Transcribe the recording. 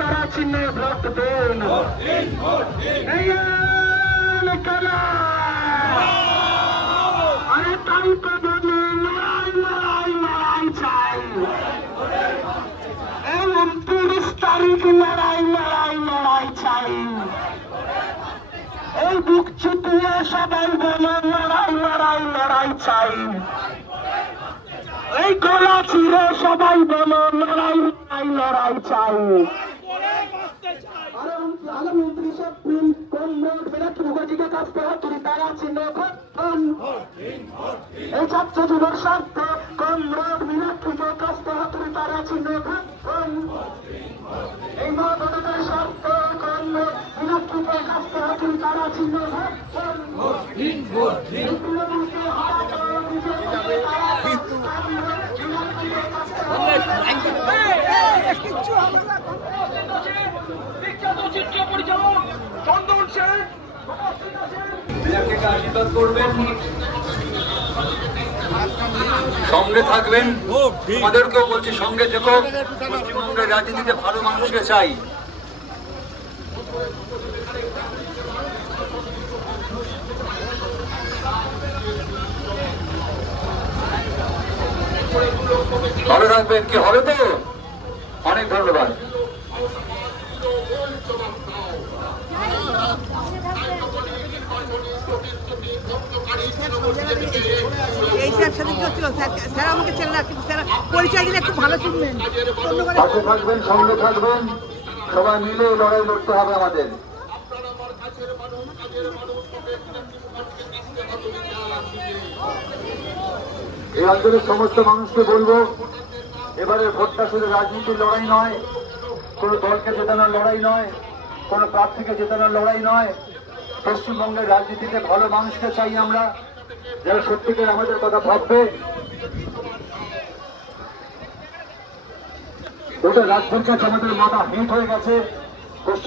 তারা চিহ্ন ভোট দেন। আরে তাই তো বলি, লড়াই লড়াই লড়াই চাই। এই 29 তারিখ লড়াই লড়াই লড়াই চাই। এই বুক চুটিয়ে সবাই বলে লড়াই লড়াই লড়াই চাই। এই গলা চিরে সবাই বলে লড়াই লড়াই লড়াই চাই। আগামী 29 এপ্রিল কমরেড মীনাক্ষী মুখার্জিকে কাছ থেকে তুলি তারা চিহ্ন ভোটন। এই ছাত্র যুবর স্বার্থে কমরেড মীনাক্ষীকে কাছ থেকে তুলি তারা চিহ্ন ভোটন। এই মা বোনদের স্বার্থে কমরেড মীনাক্ষীকে কাছ থেকে তুলি তারা চিহ্ন ভোটন। তৃণমূলকে হারাতে বিজেপি আশীর্বাদ করবেন, সঙ্গে থাকবেন। আমাদেরকেও বলছি সঙ্গে থেকো। পশ্চিমবঙ্গের রাজনীতিতে ভালো মানুষকে চাই। ভালো থাকবেন। কি হবে তো? অনেক ধন্যবাদ। এই স্যার সাথে ছিল স্যার আমাকে চেন না, কিন্তু স্যার পরিচয় দিলে খুব ভালো চিনবেন। পাশে থাকবেন, সঙ্গে থাকবেন, সবাই মিলে লড়াই লড়তে হবে আমাদের। এই অঞ্চলের সমস্ত মানুষকে বলবো, এবারে ভোটটা শুধু রাজনীতির লড়াই নয়, কোন দলকে জেতানোর লড়াই নয়, কোন প্রার্থীকে জেতানোর লড়াই নয়। পশ্চিমবঙ্গের রাজনীতিতে ভালো মানুষকে চাই আমরা, যারা সত্যিকার আমাদের কথা ভাববে। গোটা রাজ্যের কাছে আমাদের মাথা হিট হয়ে গেছে।